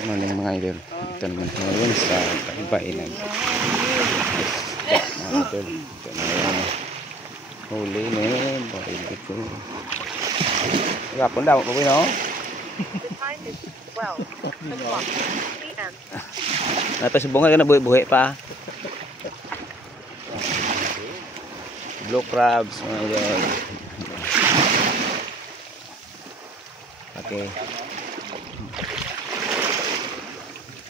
Morning mga idol. Ito naman ngayon sa Kaibainag. Mga idol. Ito na yung huli ni Baili ko. Gapon daw ko no? The time is 12 p.m. Napasubungan ka na buhi-buhi pa. Blue crabs mga idol. Okay.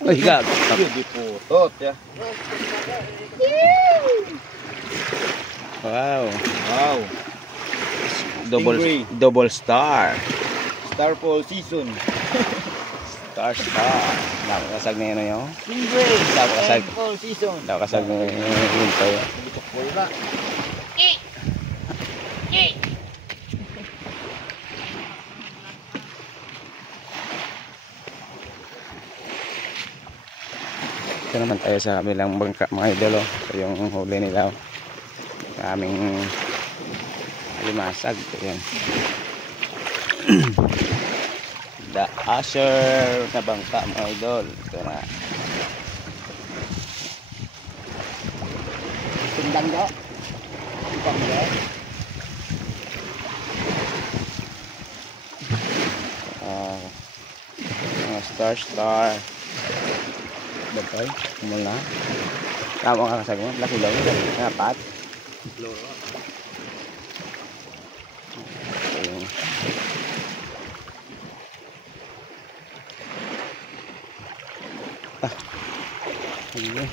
Ay, gag. Diputot ya. Wow. Wow. Double star. Star Fall season. Star. Daw kasag na yun yun. Stingray. Daw kasag. Fall season. Daw kasag na yun to. Wala. Ito naman tayo sa kabilang bangka mga idol. Ito yung huli nila. Sa aming limasag. Ito yan. The Asher na bangka mga idol. Ito na. Tindang do. Ipang do. Mga star. Betul, mula. Tama ka kasag mo, laki daw yun, apat. Ini.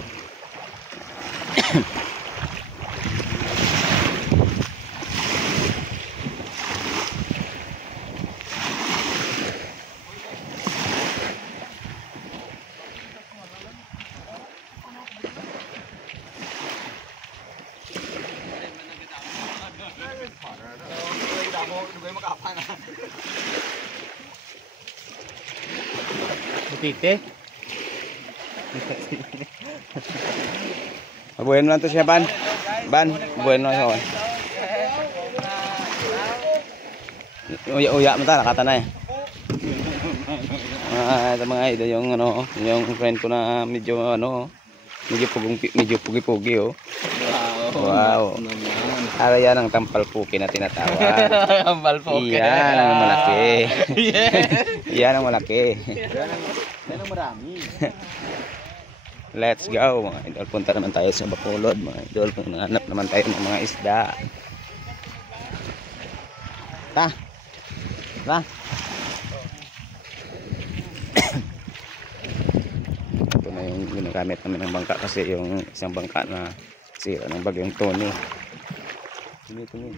Butite. Bueno lang to siya ban. Bueno siya. Uya mo ta nakata na eh. Mga idol yung ano, yung friend ko na medyo pugi-pugi oh. Wow. Ara yan ang tampal puki na tinatawag. Tampal puki. Iyan ang malaki. Iyan ang malaki. Yan ang marami. Let's go mga idol. Punta naman tayo sa Bacolod mga idol. Hanap naman tayo ng mga isda. Ta. Ito na yung ginagamit namin ng bangka kasi yung isang bangka na sira ng bagyong Tony. Tumi.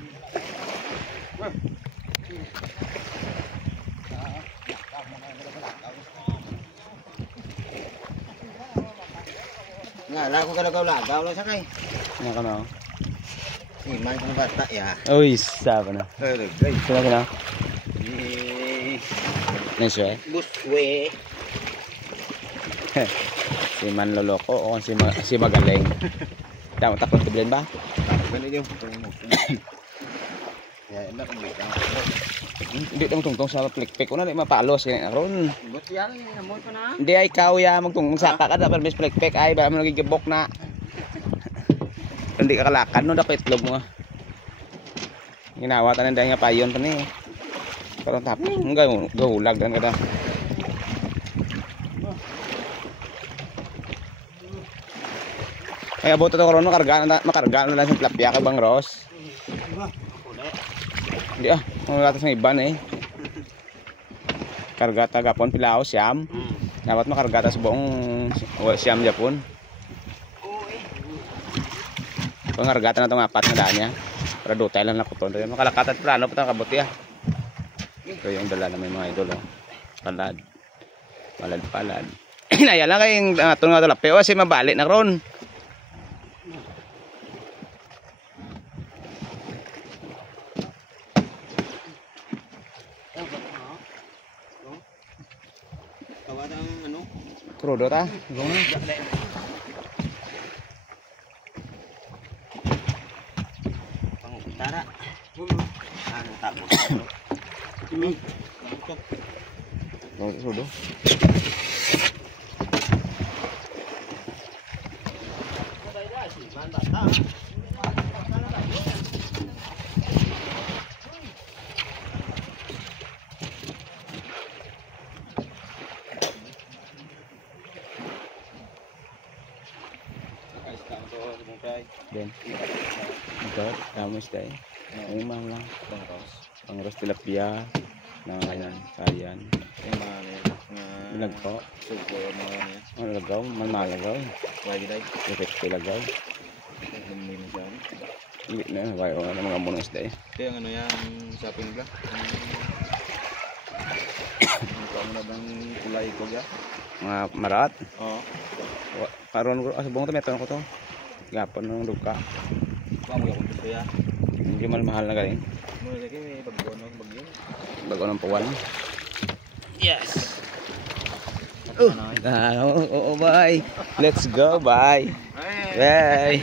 Nga, lako ka lagaw lang sakay. Ano ka na? Iman kong bata ya. Uy, saba na. Saba ka na? Nice eh? Buswe. Si Manloloko o si Magaling. Dapat takot ka ba? Ganun yung ya, enak mo ito. Hindi na magtungtong sa plikpik. Una na mapalos yan ron. Buti yan, namoy pa na. Hindi ay ikaw ya magtungtong saka ka dapat may plikpik ay bala mo nagigibok na. Hindi ka kalakad no dapat itlog mo. Ginawa tanan dahil nga payon pa ni. Karon tapos gahulag dan kada. Kaya abot ito karon makarga na lang sa tilapia kay Bang Ross. Hindi mga gatas ng iban eh. Kargata gapon pilao siyam. Dapat makargata sa buong siyam Japon. Pangargata na itong apat na daan niya. Para dutay lang nakuton. Makalakatan plano pa itong kabuti ah. Ito yung dala na may mga idol. Palad. Palad. Inaya lang kayong ito nga talapi. O kasi mabalik na ron. Tawad ang ano? Krudo ta. Pangutara. Ano tapos? Ini. Krudo. Then, ito, tamos tayo. Ay, mga pangros tilapia, na ganyan, sayan. Nagpo, malagaw, malagaw. Ipit tilagaw. Hindi na, bayo na mga munos tayo. Kaya ano yan, shopping ba? Ano na bang kulay ko ya? Mga marat. Oo. Karoon ko, sa buong ito, meton ko to. Gapon ng duka. Kamu yung gusto ya? Hindi mahal na galing. Muna lagi may bagyo ng bagyo. Bago ng puwan. Yes! Oo, bye! Let's go, bye! Bye!